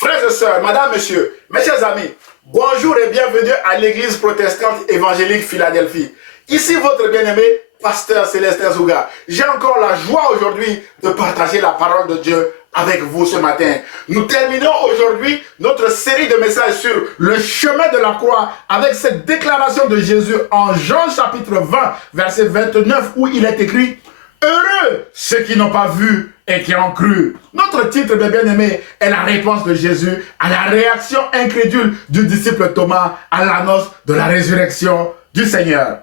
Frères et sœurs, madame, monsieur, mes chers amis, bonjour et bienvenue à l'église protestante évangélique Philadelphie. Ici votre bien-aimé, pasteur Célestin Zouga. J'ai encore la joie aujourd'hui de partager la parole de Dieu avec vous ce matin. Nous terminons aujourd'hui notre série de messages sur le chemin de la croix avec cette déclaration de Jésus en Jean chapitre 20, verset 29 où il est écrit « Heureux ceux qui n'ont pas vu et qui ont cru ». Notre titre, mes bien-aimés, est la réponse de Jésus à la réaction incrédule du disciple Thomas à l'annonce de la résurrection du Seigneur.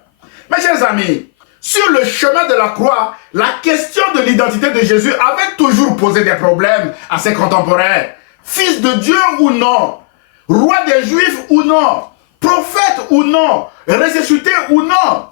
Mes chers amis, sur le chemin de la croix, la question de l'identité de Jésus avait toujours posé des problèmes à ses contemporains. Fils de Dieu ou non? Roi des Juifs ou non? Prophète ou non? Ressuscité ou non?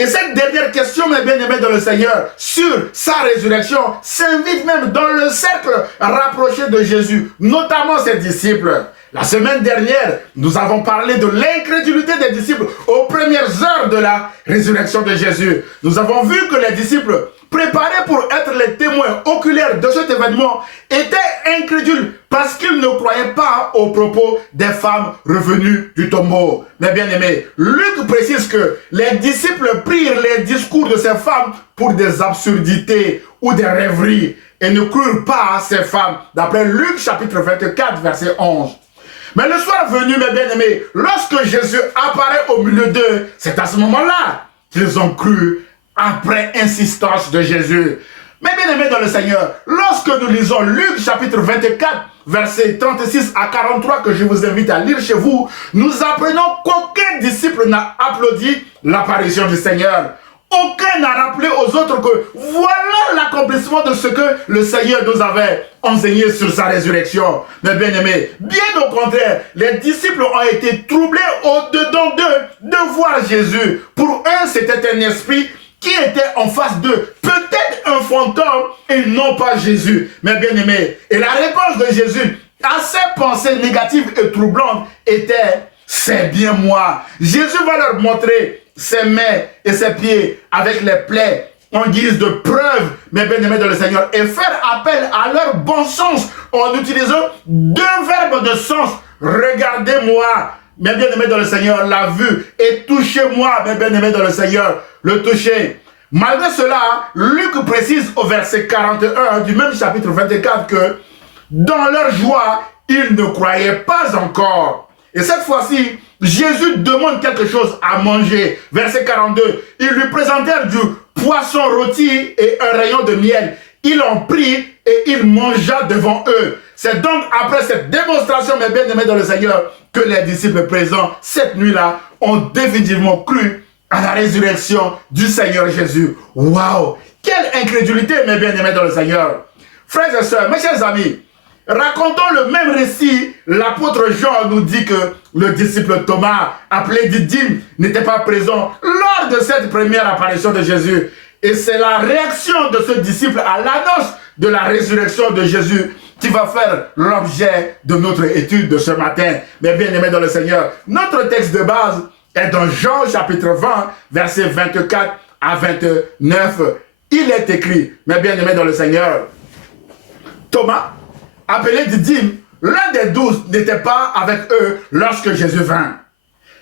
Et cette dernière question, mes bien-aimés dans le Seigneur, sur sa résurrection, s'invite même dans le cercle rapproché de Jésus, notamment ses disciples. La semaine dernière, nous avons parlé de l'incrédulité des disciples aux premières heures de la résurrection de Jésus. Nous avons vu que les disciples, préparés pour être les témoins oculaires de cet événement, étaient incrédules parce qu'ils ne croyaient pas aux propos des femmes revenues du tombeau. Mais bien aimés, Luc précise que les disciples prirent les discours de ces femmes pour des absurdités ou des rêveries et ne crurent pas à ces femmes, d'après Luc chapitre 24, verset 11. Mais le soir venu, mes bien-aimés, lorsque Jésus apparaît au milieu d'eux, c'est à ce moment-là qu'ils ont cru après insistance de Jésus. Mes bien-aimés dans le Seigneur, lorsque nous lisons Luc chapitre 24, versets 36 à 43, que je vous invite à lire chez vous, nous apprenons qu'aucun disciple n'a applaudi l'apparition du Seigneur. Aucun n'a rappelé aux autres que voilà l'accomplissement de ce que le Seigneur nous avait enseigné sur sa résurrection. Mais bien aimés, bien au contraire, les disciples ont été troublés au-dedans d'eux de voir Jésus. Pour eux, c'était un esprit qui était en face d'eux, peut-être un fantôme et non pas Jésus. Mais bien aimés, et la réponse de Jésus à ces pensées négatives et troublantes était « c'est bien moi ». Jésus va leur montrer ses mains et ses pieds avec les plaies en guise de preuve, mes bien-aimés dans le Seigneur, et faire appel à leur bon sens en utilisant deux verbes de sens. Regardez-moi, mes bien-aimés dans le Seigneur, la vue, et touchez-moi, mes bien-aimés dans le Seigneur, le toucher. Malgré cela, Luc précise au verset 41 du même chapitre 24 que dans leur joie, ils ne croyaient pas encore. Et cette fois-ci, Jésus demande quelque chose à manger. Verset 42, ils lui présentèrent du poisson rôti et un rayon de miel. Il en prit et il mangea devant eux. C'est donc après cette démonstration, mes bien-aimés dans le Seigneur, que les disciples présents cette nuit-là ont définitivement cru à la résurrection du Seigneur Jésus. Waouh! Quelle incrédulité, mes bien-aimés dans le Seigneur! Frères et sœurs, mes chers amis, racontons le même récit. L'apôtre Jean nous dit que le disciple Thomas, appelé Didyme, n'était pas présent lors de cette première apparition de Jésus. Et c'est la réaction de ce disciple à l'annonce de la résurrection de Jésus qui va faire l'objet de notre étude de ce matin. Mais bien aimés dans le Seigneur, notre texte de base est dans Jean chapitre 20, versets 24 à 29. Il est écrit, mes bien aimés dans le Seigneur, Thomas, appelé Didyme, l'un des 12 n'était pas avec eux lorsque Jésus vint.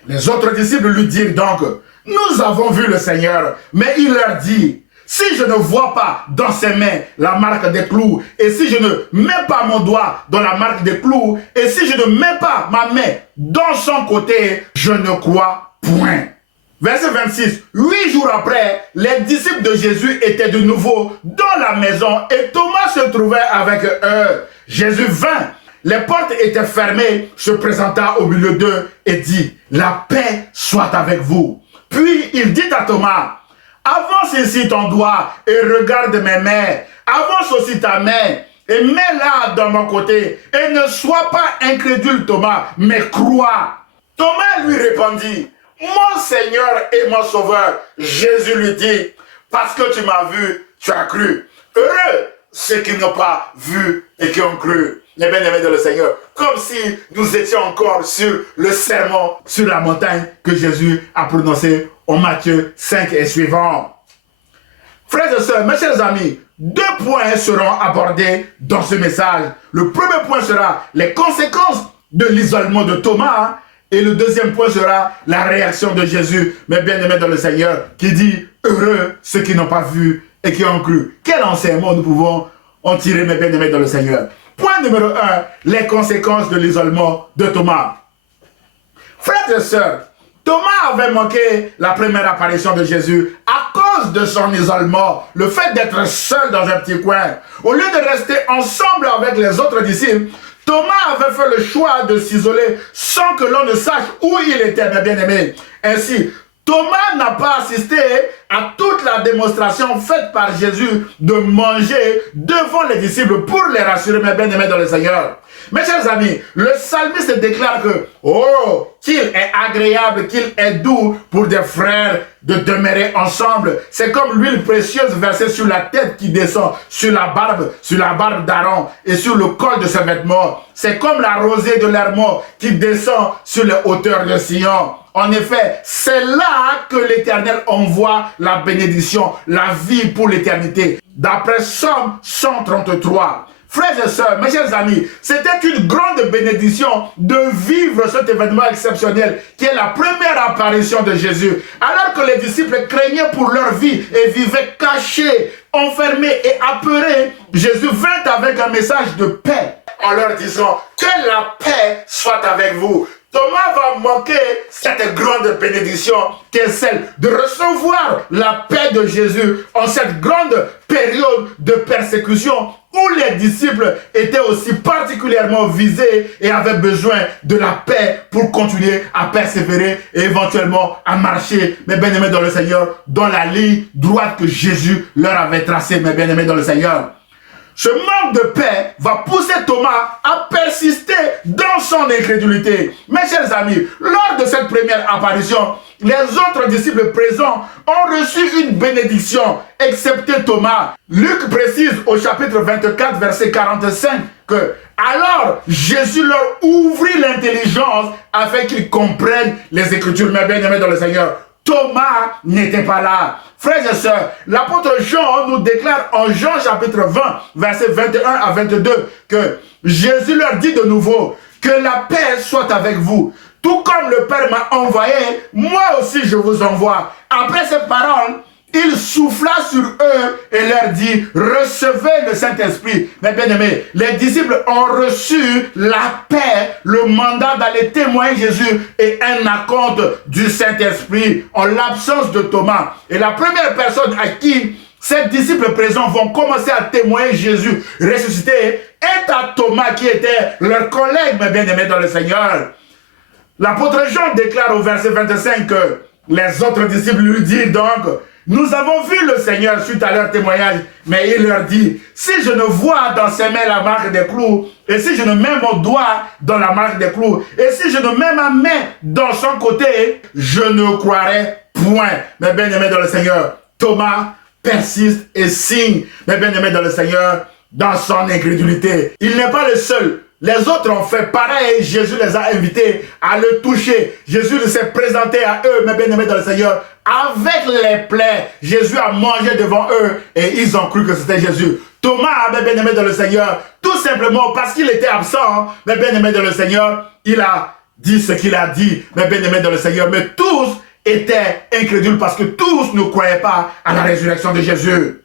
Les autres disciples lui dirent donc, « Nous avons vu le Seigneur. » Mais il leur dit, « Si je ne vois pas dans ses mains la marque des clous, et si je ne mets pas mon doigt dans la marque des clous, et si je ne mets pas ma main dans son côté, je ne crois point. » Verset 26, 8 jours après, les disciples de Jésus étaient de nouveau dans la maison et Thomas se trouvait avec eux. Jésus vint, les portes étaient fermées, se présenta au milieu d'eux et dit, « La paix soit avec vous. » Puis il dit à Thomas, « Avance ici ton doigt et regarde mes mains. Avance aussi ta main et mets-la dans mon côté. Et ne sois pas incrédule, Thomas, mais crois. » Thomas lui répondit, « Mon Seigneur et mon Sauveur. » Jésus lui dit, « Parce que tu m'as vu, tu as cru. Heureux ceux qui n'ont pas vu et qui ont cru. » Les bien-aimés de le Seigneur, comme si nous étions encore sur le sermon sur la montagne que Jésus a prononcé en Matthieu 5 et suivant. Frères et sœurs, mes chers amis, 2 points seront abordés dans ce message. Le premier point sera les conséquences de l'isolement de Thomas. Et le deuxième point sera la réaction de Jésus, mes bien-aimés dans le Seigneur, qui dit « Heureux ceux qui n'ont pas vu et qui ont cru ». Quel enseignement nous pouvons en tirer, mes bien-aimés dans le Seigneur? Point numéro 1, les conséquences de l'isolement de Thomas. Frères et sœurs, Thomas avait manqué la première apparition de Jésus à cause de son isolement, le fait d'être seul dans un petit coin. Au lieu de rester ensemble avec les autres disciples, Thomas avait fait le choix de s'isoler sans que l'on ne sache où il était, mes bien-aimés. Ainsi, Thomas n'a pas assisté à toute la démonstration faite par Jésus de manger devant les disciples pour les rassurer, mes bien-aimés dans le Seigneur. Mes chers amis, le psalmiste déclare que « Oh, qu'il est agréable, qu'il est doux pour des frères de demeurer ensemble. C'est comme l'huile précieuse versée sur la tête qui descend sur la barbe d'Aaron et sur le col de ses vêtements. C'est comme la rosée de l'Hermon qui descend sur les hauteurs de Sion. » En effet, c'est là que l'Éternel envoie la bénédiction, la vie pour l'éternité. D'après Somme 133. Frères et sœurs, mes chers amis, c'était une grande bénédiction de vivre cet événement exceptionnel qui est la première apparition de Jésus. Alors que les disciples craignaient pour leur vie et vivaient cachés, enfermés et apeurés, Jésus vint avec un message de paix en leur disant « Que la paix soit avec vous ». Thomas va manquer cette grande bénédiction qui est celle de recevoir la paix de Jésus en cette grande période de persécution où les disciples étaient aussi particulièrement visés et avaient besoin de la paix pour continuer à persévérer et éventuellement à marcher, mes bien-aimés dans le Seigneur, dans la ligne droite que Jésus leur avait tracée, mes bien-aimés dans le Seigneur. Ce manque de paix va pousser Thomas à persister dans son incrédulité. Mes chers amis, lors de cette première apparition, les autres disciples présents ont reçu une bénédiction, excepté Thomas. Luc précise au chapitre 24, verset 45, que alors Jésus leur ouvrit l'intelligence afin qu'ils comprennent les Écritures. Mes bien-aimés dans le Seigneur, Thomas n'était pas là. Frères et sœurs, l'apôtre Jean nous déclare en Jean chapitre 20, versets 21 à 22, que Jésus leur dit de nouveau, que la paix soit avec vous. Tout comme le Père m'a envoyé, moi aussi je vous envoie. Après ces paroles, il souffla sur eux et leur dit, recevez le Saint-Esprit. Mes bien-aimés, les disciples ont reçu la paix, le mandat d'aller témoigner Jésus et un acompte du Saint-Esprit en l'absence de Thomas. Et la première personne à qui ces disciples présents vont commencer à témoigner Jésus ressuscité est à Thomas qui était leur collègue, mes bien-aimés dans le Seigneur. L'apôtre Jean déclare au verset 25 que les autres disciples lui disent donc, nous avons vu le Seigneur suite à leur témoignage, mais il leur dit, si je ne vois dans ses mains la marque des clous, et si je ne mets mon doigt dans la marque des clous, et si je ne mets ma main dans son côté, je ne croirai point. Mes bien-aimés dans le Seigneur, Thomas persiste et signe, mes bien-aimés dans le Seigneur, dans son incrédulité. Il n'est pas le seul. Les autres ont fait pareil, Jésus les a invités à le toucher. Jésus s'est présenté à eux, mes bien-aimés dans le Seigneur, avec les plaies. Jésus a mangé devant eux et ils ont cru que c'était Jésus. Thomas, mes bien-aimés dans le Seigneur, tout simplement parce qu'il était absent, mes bien-aimés dans le Seigneur, il a dit ce qu'il a dit, mes bien-aimés dans le Seigneur, mais tous étaient incrédules parce que tous ne croyaient pas à la résurrection de Jésus.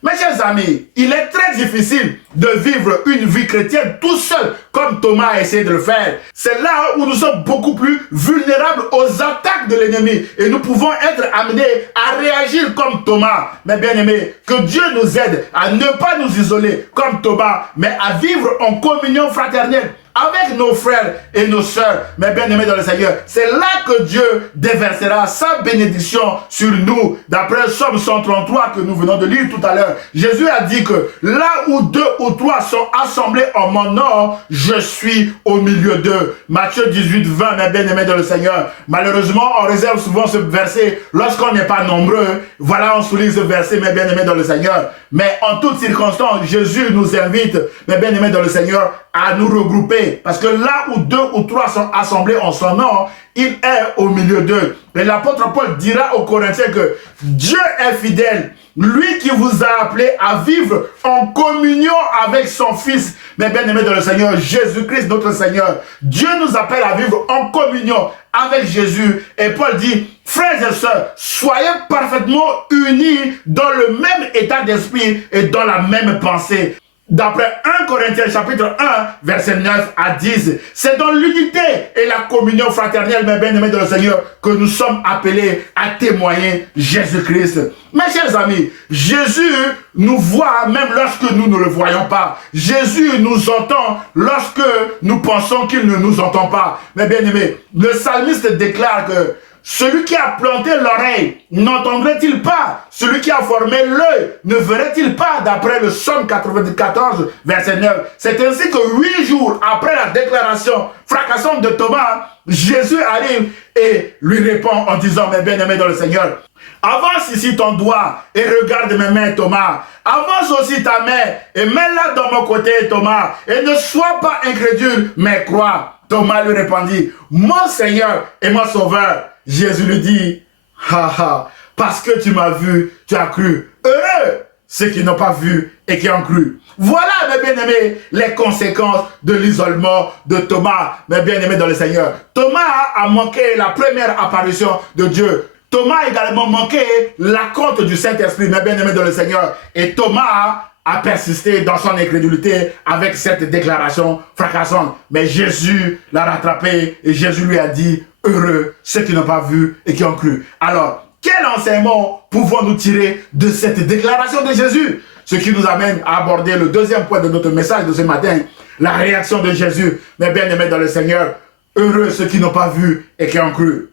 Mes chers amis, il est très difficile de vivre une vie chrétienne tout seul, comme Thomas a essayé de le faire. C'est là où nous sommes beaucoup plus vulnérables aux attaques de l'ennemi. Et nous pouvons être amenés à réagir comme Thomas. Mais bien aimés, que Dieu nous aide à ne pas nous isoler comme Thomas, mais à vivre en communion fraternelle avec nos frères et nos sœurs, mes bien-aimés dans le Seigneur. C'est là que Dieu déversera sa bénédiction sur nous. D'après Somme 133 que nous venons de lire tout à l'heure, Jésus a dit que là où 2 ou 3 sont assemblés en mon nom, je suis au milieu d'eux. Matthieu 18, 20, mes bien-aimés dans le Seigneur. Malheureusement, on réserve souvent ce verset lorsqu'on n'est pas nombreux. Voilà, on souligne ce verset, mes bien-aimés dans le Seigneur. Mais en toutes circonstances, Jésus nous invite, mes bien-aimés dans le Seigneur, à nous regrouper bien-aimés, parce que là où 2 ou 3 sont assemblés en son nom, il est au milieu d'eux. Et l'apôtre Paul dira aux Corinthiens que Dieu est fidèle, lui qui vous a appelé à vivre en communion avec son Fils, mes bien-aimés dans le Seigneur, Jésus-Christ notre Seigneur. Dieu nous appelle à vivre en communion avec Jésus. Et Paul dit, frères et sœurs, soyez parfaitement unis dans le même état d'esprit et dans la même pensée. D'après 1 Corinthiens chapitre 1, verset 9 à 10, c'est dans l'unité et la communion fraternelle, mes bien-aimés de le Seigneur, que nous sommes appelés à témoigner Jésus-Christ. Mes chers amis, Jésus nous voit même lorsque nous ne le voyons pas. Jésus nous entend lorsque nous pensons qu'il ne nous entend pas. Mes bien-aimés, le psalmiste déclare que celui qui a planté l'oreille, n'entendrait-il pas? Celui qui a formé l'œil, ne verrait-il pas? D'après le Psaume 94, verset 9. C'est ainsi que 8 jours après la déclaration fracassante de Thomas, Jésus arrive et lui répond en disant, mes bien-aimés dans le Seigneur, avance ici ton doigt et regarde mes mains, Thomas. Avance aussi ta main et mets-la dans mon côté, Thomas. Et ne sois pas incrédule, mais crois. Thomas lui répondit, mon Seigneur et mon Sauveur. Jésus lui dit, haha, parce que tu m'as vu, tu as cru. Heureux ceux qui n'ont pas vu et qui ont cru. Voilà, mes bien-aimés, les conséquences de l'isolement de Thomas, mes bien-aimés dans le Seigneur. Thomas a manqué la première apparition de Dieu. Thomas a également manqué la compte du Saint-Esprit, mes bien-aimés dans le Seigneur. Et Thomas a persisté dans son incrédulité avec cette déclaration fracassante. Mais Jésus l'a rattrapé et Jésus lui a dit, heureux ceux qui n'ont pas vu et qui ont cru. Alors, quel enseignement pouvons-nous tirer de cette déclaration de Jésus? Ce qui nous amène à aborder le deuxième point de notre message de ce matin, la réaction de Jésus. Mes bien-aimés dans le Seigneur, heureux ceux qui n'ont pas vu et qui ont cru.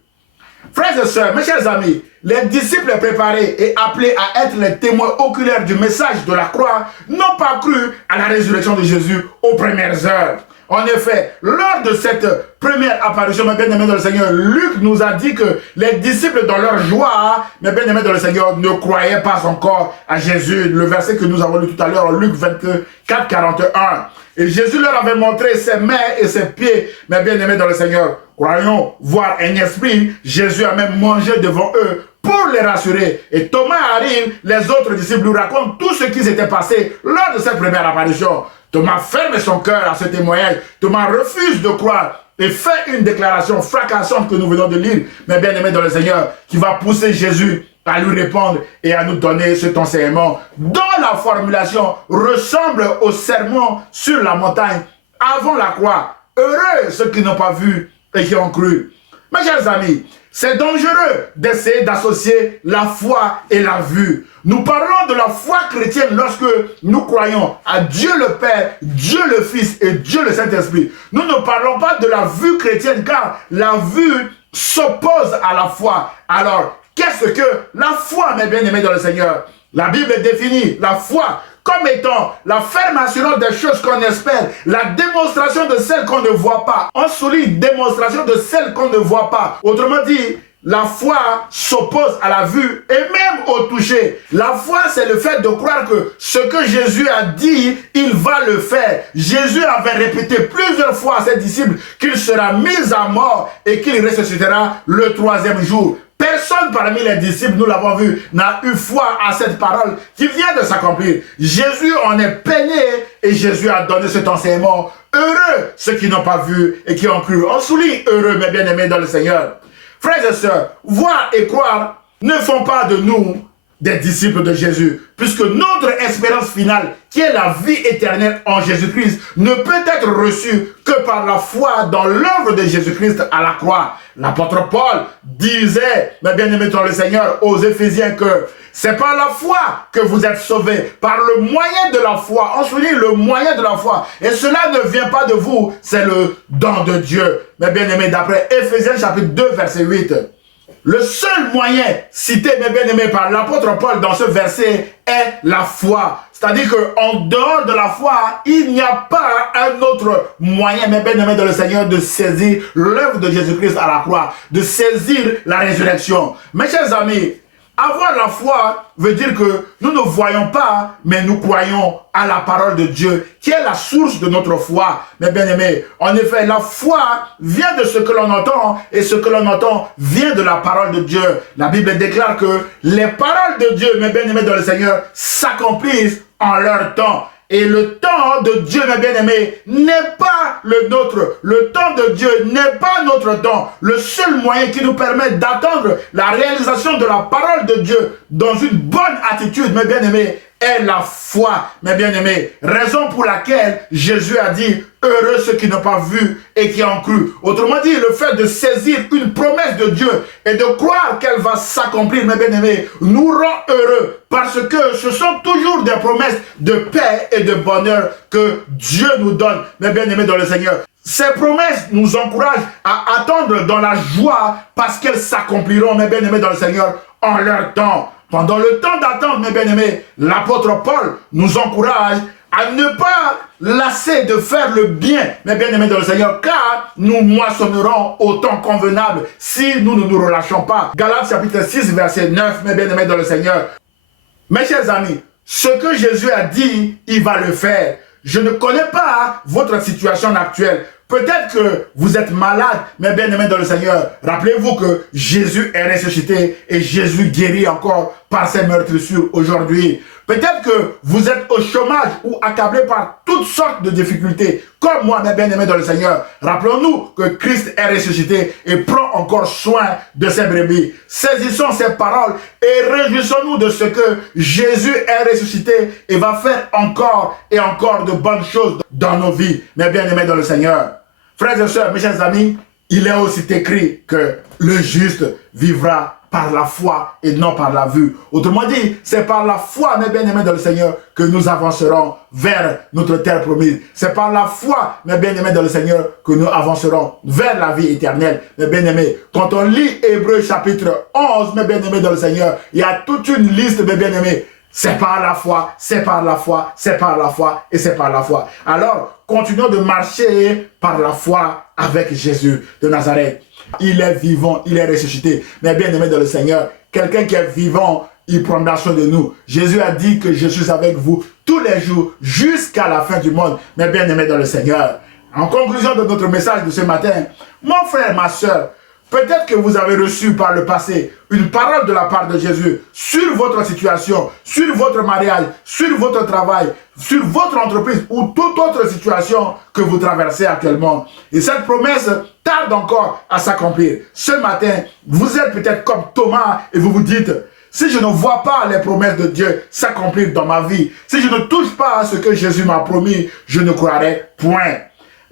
Frères et sœurs, mes chers amis, les disciples préparés et appelés à être les témoins oculaires du message de la croix n'ont pas cru à la résurrection de Jésus aux premières heures. En effet, lors de cette première apparition, mes bien-aimés dans le Seigneur, Luc nous a dit que les disciples dans leur joie, mes bien-aimés dans le Seigneur, ne croyaient pas encore à Jésus. Le verset que nous avons lu tout à l'heure, Luc 24, 41. Et Jésus leur avait montré ses mains et ses pieds, mes bien-aimés dans le Seigneur. Croyons voir un esprit, Jésus a même mangé devant eux pour les rassurer. Et Thomas arrive, les autres disciples lui racontent tout ce qui s'était passé lors de cette première apparition. Thomas ferme son cœur à ce témoignage. Thomas refuse de croire et fait une déclaration fracassante que nous venons de lire, mes bien-aimés dans le Seigneur, qui va pousser Jésus à lui répondre et à nous donner cet enseignement dont la formulation ressemble au sermon sur la montagne avant la croix. Heureux ceux qui n'ont pas vu et qui ont cru. Mes chers amis, c'est dangereux d'essayer d'associer la foi et la vue. Nous parlons de la foi chrétienne lorsque nous croyons à Dieu le Père, Dieu le Fils et Dieu le Saint-Esprit. Nous ne parlons pas de la vue chrétienne car la vue s'oppose à la foi. Alors, qu'est-ce que la foi, mes bien-aimés dans le Seigneur? La Bible définit la foi comme étant la ferme assurance des choses qu'on espère, la démonstration de celles qu'on ne voit pas. On souligne démonstration de celles qu'on ne voit pas. Autrement dit, la foi s'oppose à la vue et même au toucher. La foi, c'est le fait de croire que ce que Jésus a dit, il va le faire. Jésus avait répété plusieurs fois à ses disciples qu'il sera mis à mort et qu'il ressuscitera le 3e jour. Personne parmi les disciples, nous l'avons vu, n'a eu foi à cette parole qui vient de s'accomplir. Jésus en est peiné et Jésus a donné cet enseignement. Heureux ceux qui n'ont pas vu et qui ont cru. On souligne heureux, mes bien-aimés dans le Seigneur. Frères et sœurs, voir et croire ne font pas de nous des disciples de Jésus, puisque notre espérance finale, qui est la vie éternelle en Jésus-Christ, ne peut être reçue que par la foi dans l'œuvre de Jésus-Christ à la croix. L'apôtre Paul disait, mes bien-aimés dans le Seigneur, aux Éphésiens que c'est par la foi que vous êtes sauvés, par le moyen de la foi. On souligne le moyen de la foi. Et cela ne vient pas de vous, c'est le don de Dieu. Mes bien-aimés, d'après Éphésiens chapitre 2, verset 8. Le seul moyen cité, mes bien-aimés, par l'apôtre Paul dans ce verset est la foi. C'est-à-dire qu'en dehors de la foi, il n'y a pas un autre moyen, mes bien-aimés dans le Seigneur, de saisir l'œuvre de Jésus-Christ à la croix, de saisir la résurrection. Mes chers amis, Avoir la foi veut dire que nous ne voyons pas, mais nous croyons à la parole de Dieu, qui est la source de notre foi. Mes bien-aimés, en effet, la foi vient de ce que l'on entend, et ce que l'on entend vient de la parole de Dieu. La Bible déclare que les paroles de Dieu, mes bien-aimés dans le Seigneur, s'accomplissent en leur temps. Et le temps de Dieu, mes bien-aimés, n'est pas le nôtre. Le temps de Dieu n'est pas notre temps. Le seul moyen qui nous permet d'attendre la réalisation de la parole de Dieu dans une bonne attitude, mes bien-aimés, est la foi, mes bien-aimés. Raison pour laquelle Jésus a dit « Heureux ceux qui n'ont pas vu et qui ont cru ». Autrement dit, le fait de saisir une promesse de Dieu et de croire qu'elle va s'accomplir, mes bien-aimés, nous rend heureux parce que ce sont toujours des promesses de paix et de bonheur que Dieu nous donne, mes bien-aimés dans le Seigneur. Ces promesses nous encouragent à attendre dans la joie parce qu'elles s'accompliront, mes bien-aimés dans le Seigneur, en leur temps. Pendant le temps d'attente, mes bien-aimés, l'apôtre Paul nous encourage à ne pas lasser de faire le bien, mes bien-aimés dans le Seigneur, car nous moissonnerons au temps convenable si nous ne nous relâchons pas. Galates chapitre 6, verset 9, mes bien-aimés dans le Seigneur. Mes chers amis, ce que Jésus a dit, il va le faire. Je ne connais pas votre situation actuelle. Peut-être que vous êtes malade, mais bien-aimés dans le Seigneur. Rappelez-vous que Jésus est ressuscité et Jésus guérit encore par ses meurtrissures aujourd'hui. Peut-être que vous êtes au chômage ou accablé par toutes sortes de difficultés. Comme moi, mes bien-aimés dans le Seigneur. Rappelons-nous que Christ est ressuscité et prend encore soin de ses brebis. Saisissons ces paroles et réjouissons-nous de ce que Jésus est ressuscité et va faire encore et encore de bonnes choses dans nos vies, mes bien-aimés dans le Seigneur. Frères et sœurs, mes chers amis, il est aussi écrit que le juste vivra par la foi et non par la vue. Autrement dit, c'est par la foi, mes bien-aimés dans le Seigneur, que nous avancerons vers notre terre promise. C'est par la foi, mes bien-aimés dans le Seigneur, que nous avancerons vers la vie éternelle. Mes bien-aimés, quand on lit Hébreux chapitre 11, mes bien-aimés dans le Seigneur, il y a toute une liste, mes bien-aimés. C'est par la foi, c'est par la foi, c'est par la foi et c'est par la foi. Alors, continuons de marcher par la foi avec Jésus de Nazareth. Il est vivant, il est ressuscité. Mais bien aimé dans le Seigneur, quelqu'un qui est vivant, il prendra soin de nous. Jésus a dit que je suis avec vous tous les jours jusqu'à la fin du monde. Mais bien aimé dans le Seigneur. En conclusion de notre message de ce matin, mon frère, ma soeur, peut-être que vous avez reçu par le passé une parole de la part de Jésus sur votre situation, sur votre mariage, sur votre travail, sur votre entreprise ou toute autre situation que vous traversez actuellement. Et cette promesse tarde encore à s'accomplir. Ce matin, vous êtes peut-être comme Thomas et vous vous dites, si je ne vois pas les promesses de Dieu s'accomplir dans ma vie, si je ne touche pas à ce que Jésus m'a promis, je ne croirai point.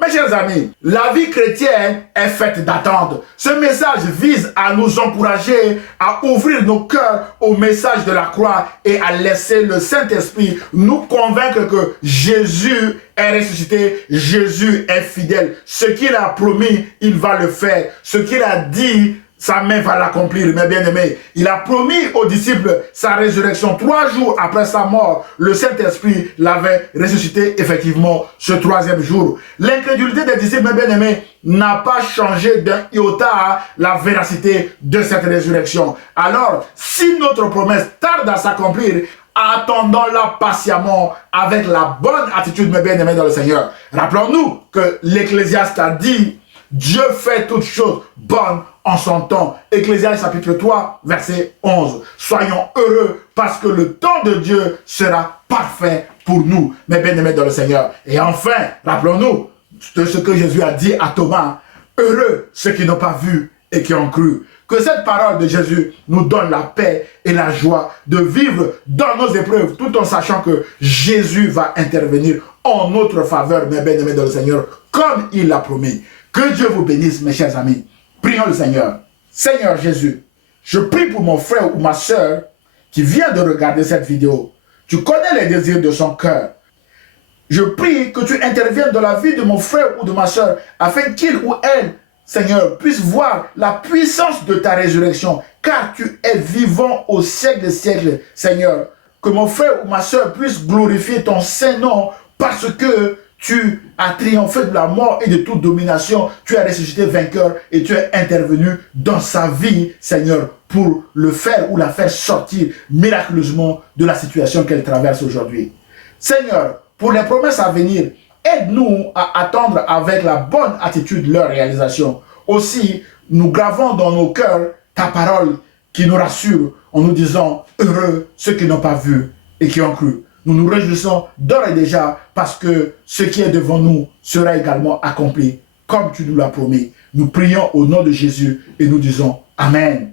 Mes chers amis, la vie chrétienne est faite d'attente. Ce message vise à nous encourager à ouvrir nos cœurs au message de la croix et à laisser le Saint-Esprit nous convaincre que Jésus est ressuscité, Jésus est fidèle. Ce qu'il a promis, il va le faire. Ce qu'il a dit, sa main va l'accomplir, mes bien-aimés. Il a promis aux disciples sa résurrection 3 jours après sa mort. Le Saint-Esprit l'avait ressuscité effectivement ce 3e jour. L'incrédulité des disciples, mes bien-aimés, n'a pas changé d'un iota la véracité de cette résurrection. Alors, si notre promesse tarde à s'accomplir, attendons-la patiemment avec la bonne attitude, mes bien-aimés dans le Seigneur. Rappelons-nous que l'Ecclésiaste a dit, Dieu fait toutes choses bonnes en son temps. Ecclésiaste chapitre 3, verset 11. Soyons heureux parce que le temps de Dieu sera parfait pour nous, mes bien-aimés dans le Seigneur. Et enfin, rappelons-nous de ce que Jésus a dit à Thomas. Heureux ceux qui n'ont pas vu et qui ont cru. Que cette parole de Jésus nous donne la paix et la joie de vivre dans nos épreuves, tout en sachant que Jésus va intervenir en notre faveur, mes bien-aimés dans le Seigneur, comme il l'a promis. Que Dieu vous bénisse, mes chers amis. Prions le Seigneur. Seigneur Jésus, je prie pour mon frère ou ma soeur qui vient de regarder cette vidéo. Tu connais les désirs de son cœur. Je prie que tu interviennes dans la vie de mon frère ou de ma soeur afin qu'il ou elle, Seigneur, puisse voir la puissance de ta résurrection, car tu es vivant au siècle des siècles, Seigneur. Que mon frère ou ma soeur puisse glorifier ton Saint-Nom parce que tu as triomphé de la mort et de toute domination. Tu as ressuscité vainqueur et tu es intervenu dans sa vie, Seigneur, pour le faire ou la faire sortir miraculeusement de la situation qu'elle traverse aujourd'hui. Seigneur, pour les promesses à venir, aide-nous à attendre avec la bonne attitude leur réalisation. Aussi, nous gravons dans nos cœurs ta parole qui nous rassure en nous disant « Heureux ceux qui n'ont pas vu et qui ont cru ». Nous nous réjouissons d'ores et déjà parce que ce qui est devant nous sera également accompli comme tu nous l'as promis. Nous prions au nom de Jésus et nous disons Amen.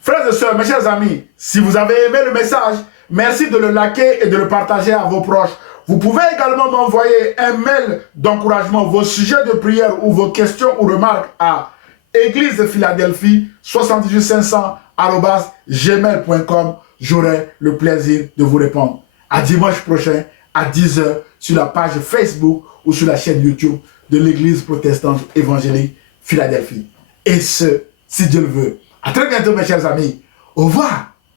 Frères et sœurs, mes chers amis, si vous avez aimé le message, merci de le liker et de le partager à vos proches. Vous pouvez également m'envoyer un mail d'encouragement, vos sujets de prière ou vos questions ou remarques à Église de Philadelphie 785@gmail.com. J'aurai le plaisir de vous répondre. À dimanche prochain à 10 h sur la page Facebook ou sur la chaîne YouTube de l'Église protestante évangélique Philadelphie. Et ce, si Dieu le veut. À très bientôt mes chers amis. Au revoir.